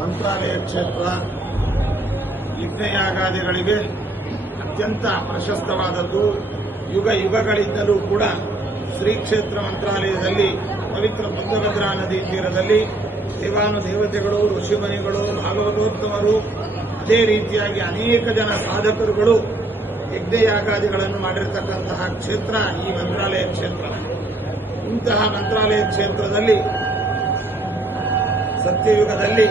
ಮಂತ್ರಾಲಯ ಕ್ಷೇತ್ರ ಯಜ್ಞಯಾಗಾದಿಗಳಿಗೆ ಅತ್ಯಂತ ಪ್ರಶಸ್ತವಾದದ್ದು. ಯುಗ ಯುಗಗಳಿಂದಲೂ ಕೂಡ ಶ್ರೀ ಕ್ಷೇತ್ರ ಮಂತ್ರಾಲಯದಲ್ಲಿ ಪವಿತ್ರ ತುಂಗಭದ್ರಾ ನದಿ ತೀರದಲ್ಲಿ ದೇವಾನುದೇವತೆಗಳು, ಋಷಿಮುನಿಗಳು, ಭಾಗವತೋತ್ತಮರು, ಅದೇ ರೀತಿಯಾಗಿ ಅನೇಕ ಜನ ಸಾಧಕರುಗಳು ಯಜ್ಞಯಾಗಾದಿಗಳನ್ನು ಮಾಡಿರತಕ್ಕಂತಹ ಕ್ಷೇತ್ರ ಈ ಮಂತ್ರಾಲಯ ಕ್ಷೇತ್ರ. ಇಂತಹ ಮಂತ್ರಾಲಯ ಕ್ಷೇತ್ರದಲ್ಲಿ ಸತ್ಯಯುಗದಲ್ಲಿ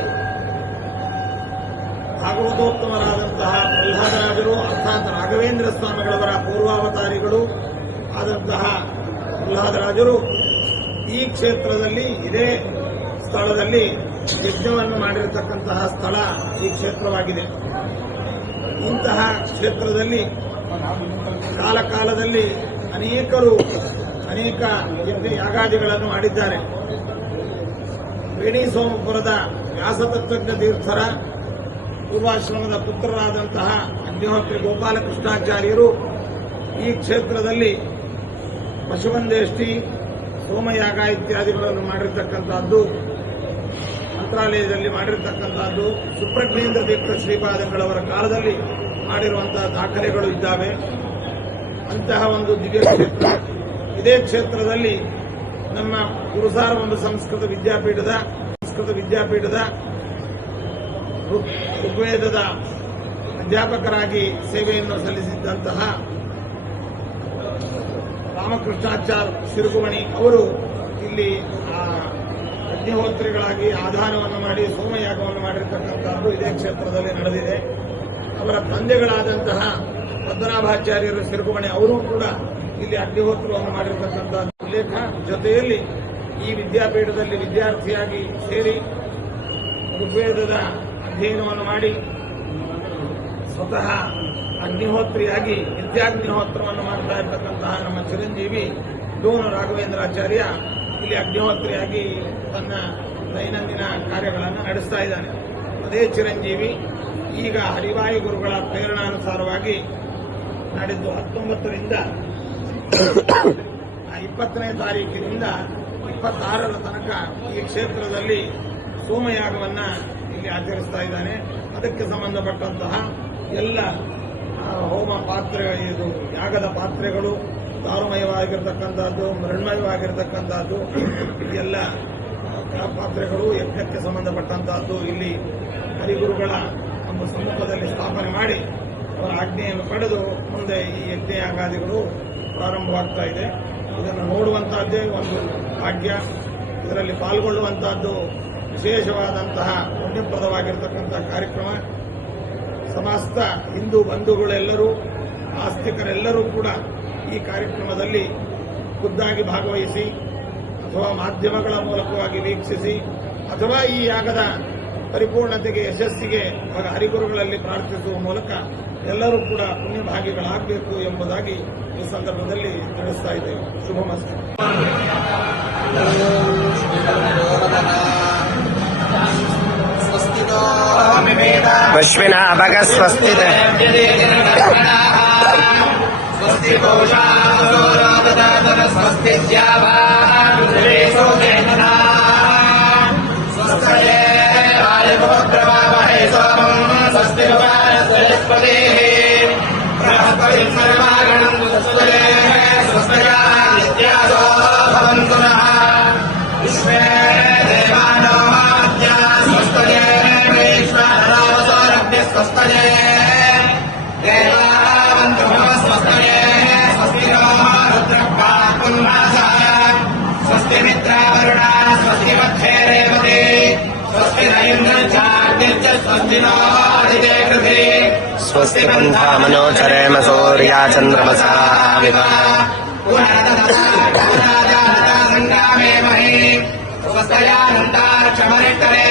ಭಾಗವತೋತ್ತಮರಾದಂತಹ ಪ್ರಹ್ಲಾದರಾಜರು ಅರ್ಥಾತ್ ರಾಘವೇಂದ್ರ ಸ್ವಾಮಿಗಳವರ ಪೂರ್ವಾವತಾರಿಗಳು ಆದಂತಹ ಪ್ರಹ್ಲಾದರಾಜರು ಈ ಕ್ಷೇತ್ರದಲ್ಲಿ ಇದೇ ಸ್ಥಳದಲ್ಲಿ ಯಜ್ಞವನ್ನು ಮಾಡಿರತಕ್ಕಂತಹ ಸ್ಥಳ ಈ ಕ್ಷೇತ್ರವಾಗಿದೆ. ಇಂತಹ ಕ್ಷೇತ್ರದಲ್ಲಿ ಕಾಲಕಾಲದಲ್ಲಿ ಅನೇಕ ಯಜ್ಞ ಯಾಗಾದಿಗಳನ್ನು ಮಾಡಿದ್ದಾರೆ. ವೇಣಿ ಸೋಮಪುರದ ವ್ಯಾಸತತ್ವಜ್ಞ ತೀರ್ಥರ ಪೂರ್ವಾಶ್ರಮದ ಪುತ್ರರಾದಂತಹ ಅಗ್ನಿಹೋತ್ರಿ ಗೋಪಾಲಕೃಷ್ಣಾಚಾರ್ಯರು ಈ ಕ್ಷೇತ್ರದಲ್ಲಿ ಪಶುವಂದೇಷ್ಟಿ, ಸೋಮಯಾಗ ಇತ್ಯಾದಿಗಳನ್ನು ಮಾಡಿರತಕ್ಕಂಥದ್ದು, ಮಂತ್ರಾಲಯದಲ್ಲಿ ಮಾಡಿರತಕ್ಕಂಥದ್ದು ಸುಪ್ರಜ್ಞೇಂದ್ರ ತೀರ್ಥ ಶ್ರೀಪಾದಂಗಳವರ ಕಾಲದಲ್ಲಿ ಮಾಡಿರುವಂತಹ ದಾಖಲೆಗಳು ಇದ್ದಾವೆ. ಅಂತಹ ಒಂದು ದಿವ್ಯ ಕ್ಷೇತ್ರ. ಇದೇ ಕ್ಷೇತ್ರದಲ್ಲಿ ನಮ್ಮ ಗುರುಸಾರ ಒಂದು ಸಂಸ್ಕೃತ ವಿದ್ಯಾಪೀಠದ ಋಗ್ವೇದದ ಅಧ್ಯಾಪಕರಾಗಿ ಸೇವೆಯನ್ನು ಸಲ್ಲಿಸಿದ್ದಂತಹ ರಾಮಕೃಷ್ಣಾಚಾರ್ಯ ಸಿರುಗುಮಣಿ ಅವರು ಇಲ್ಲಿ ಅಗ್ನಿಹೋತ್ರಿಗಳಾಗಿ ಆಧಾನವನ್ನು ಮಾಡಿ ಸೋಮಯಾಗವನ್ನು ಮಾಡಿರತಕ್ಕಂಥದ್ದು ಇದೇ ಕ್ಷೇತ್ರದಲ್ಲಿ ನಡೆದಿದೆ. ಅವರ ತಂದೆಗಳಾದಂತಹ ಪದ್ಮನಾಭಾಚಾರ್ಯರು ಸಿರುಗುಮಣಿ ಅವರು ಕೂಡ ಇಲ್ಲಿ ಅಗ್ನಿಹೋತ್ರವನ್ನು ಮಾಡಿರತಕ್ಕಂಥ ಉಲ್ಲೇಖ. ಜೊತೆಯಲ್ಲಿ ಈ ವಿದ್ಯಾಪೀಠದಲ್ಲಿ ವಿದ್ಯಾರ್ಥಿಯಾಗಿ ಸೇರಿ ಋಗ್ವೇದದ ಅಧ್ಯಯನವನ್ನು ಮಾಡಿ ಸ್ವತಃ ಅಗ್ನಿಹೋತ್ರಿಯಾಗಿ ನಿತ್ಯಾಗ್ನಿಹೋತ್ರವನ್ನು ಮಾಡ್ತಾ ಇರತಕ್ಕಂತಹ ನಮ್ಮ ಚಿರಂಜೀವಿ ಡೋನು ರಾಘವೇಂದ್ರಾಚಾರ್ಯ ಇಲ್ಲಿ ಅಗ್ನಿಹೋತ್ರಿಯಾಗಿ ತನ್ನ ದೈನಂದಿನ ಕಾರ್ಯಗಳನ್ನು ನಡೆಸ್ತಾ ಇದ್ದಾನೆ. ಅದೇ ಚಿರಂಜೀವಿ ಈಗ ಹರಿವಾಯು ಗುರುಗಳ ಪ್ರೇರಣಾನುಸಾರವಾಗಿ ನಾಡಿದ್ದು 19ರಿಂದ 20ನೇ ತಾರೀಕಿನಿಂದ 26ರ ತನಕ ಈ ಕ್ಷೇತ್ರದಲ್ಲಿ ಸೋಮಯಾಗವನ್ನು ಇಲ್ಲಿ ಆಚರಿಸ್ತಾ ಇದ್ದಾನೆ. ಅದಕ್ಕೆ ಸಂಬಂಧಪಟ್ಟಂತಹ ಎಲ್ಲ ಹೋಮ ಪಾತ್ರೆ, ಇದು ಯಾಗದ ಪಾತ್ರೆಗಳು ದಾರುಮಯವಾಗಿರತಕ್ಕಂಥದ್ದು, ಮೃಣ್ಮಯವಾಗಿರತಕ್ಕಂಥದ್ದು, ಎಲ್ಲ ಪಾತ್ರೆಗಳು ಯಜ್ಞಕ್ಕೆ ಸಂಬಂಧಪಟ್ಟಂತಹದ್ದು ಇಲ್ಲಿ ಹರಿಗುರುಗಳ ಒಂದು ಸಮ್ಮುಖದಲ್ಲಿ ಸ್ಥಾಪನೆ ಮಾಡಿ ಅವರ ಆಜ್ಞೆಯನ್ನು ಪಡೆದು ಮುಂದೆ ಈ ಯಜ್ಞಯಾಗಾದಿಗಳು ಪ್ರಾರಂಭವಾಗ್ತಾ ಇದೆ. ಇದನ್ನು ನೋಡುವಂತಹದ್ದೇ ಒಂದು ಭಾಗ್ಯ. ಇದರಲ್ಲಿ ಪಾಲ್ಗೊಳ್ಳುವಂತಹದ್ದು ವಿಶೇಷವಾದಂತಹ ಪುಣ್ಯಪ್ರದವಾಗಿರತಕ್ಕಂತಹ ಕಾರ್ಯಕ್ರಮ. ಸಮಸ್ತ ಹಿಂದೂ ಬಂಧುಗಳೆಲ್ಲರೂ, ಆಸ್ತಿಕರೆಲ್ಲರೂ ಕೂಡ ಈ ಕಾರ್ಯಕ್ರಮದಲ್ಲಿ ಖುದ್ದಾಗಿ ಭಾಗವಹಿಸಿ ಅಥವಾ ಮಾಧ್ಯಮಗಳ ಮೂಲಕವಾಗಿ ವೀಕ್ಷಿಸಿ ಅಥವಾ ಈ ಯಾಗದ ಪರಿಪೂರ್ಣತೆಗೆ, ಯಶಸ್ಸಿಗೆ ಹರಿಗುರುಗಳಲ್ಲಿ ಪ್ರಾರ್ಥಿಸುವ ಮೂಲಕ ಎಲ್ಲರೂ ಕೂಡ ಪುಣ್ಯಭಾಗಿಗಳಾಗಬೇಕು ಎಂಬುದಾಗಿ ಈ ಸಂದರ್ಭದಲ್ಲಿ ತಿಳಿಸ್ತಾ ಇದ್ದೇವೆ. ಶುಭಮಸ್ತು. ಪಶ್ವಿನ ಅಭಗ ಸ್ವಸ್ತಿತ ಸ್ವಸ್ತಿ ಸ್ವಸ್ತಿ ಸ್ವಸ್ತಿ ಮಿತ್ರಾವರುಣ ಸ್ವಸ್ತಿ ಮಧ್ಯೆ ರೇವತಿ ಸ್ವಸ್ತಿ ಸ್ವಸ್ತಿ ಪಂಥಾ ಮನೋಚರೇಮ ಸೂರ್ಯ ಚಂದ್ರಮಸಾ ಸಂಗ್ರಾಮೇ ಮಹಿ ಸ್ವಸ್ತಯಾನಂದಾಕ್ಷಮರಿಟ್ಟರೆ